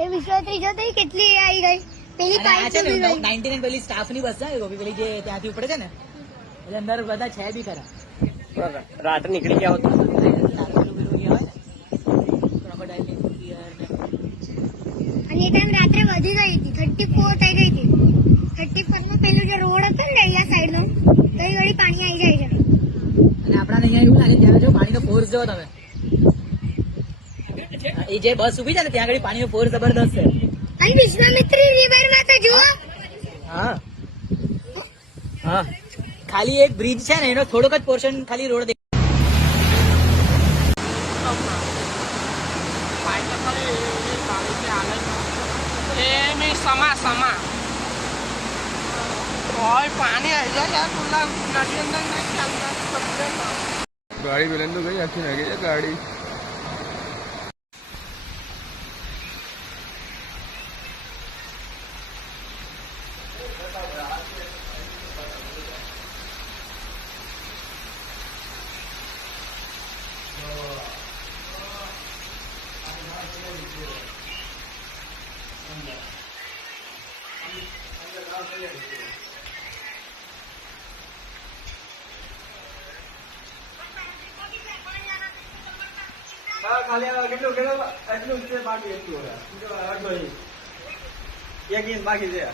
એ વિશ્વાત્રી જો તો કેટલી આવી ગઈ પેલી પાઇપ છે ને 99 પેલી સ્ટાફ ની બસ છે ગોપી પેલી જે ત્યાંથી ઉપડે છે ને એટલે અંદર બધા છે બી ખરા રાત નીકળી ગયા હોતો અને એ ટાઈમ રાત્રે વધી ગઈ હતી 34 થઈ ગઈ હતી 34 માં પેલું જે રોડ હતો ને અહીંયા સાઈડ નો તો એ વળી પાણી આવી જાય છે અને આપણા અહીંયા એવું લાગે ત્યારે જો પાણીનો ફોર્સ જો તમે એ જે બસ ઉભી છે ને ત્યાં આગળ પાણીનો ફોર્સ જબરદસ્ત છે અને વિશ્વામિત્રી રિવર માં તો જુઓ હા હા ખાલી એક બ્રિજ છે ને એનો થોડોક જ પોર્શન ખાલી રોડ સમા પાણી આવી જાય યાર ખુલ્લા નદી અંદર गाड़ी बेलन तो गई अच्छी लगी है गाड़ी खाली કેટલું બાકી એટલું એક ઇંચ બાકી છે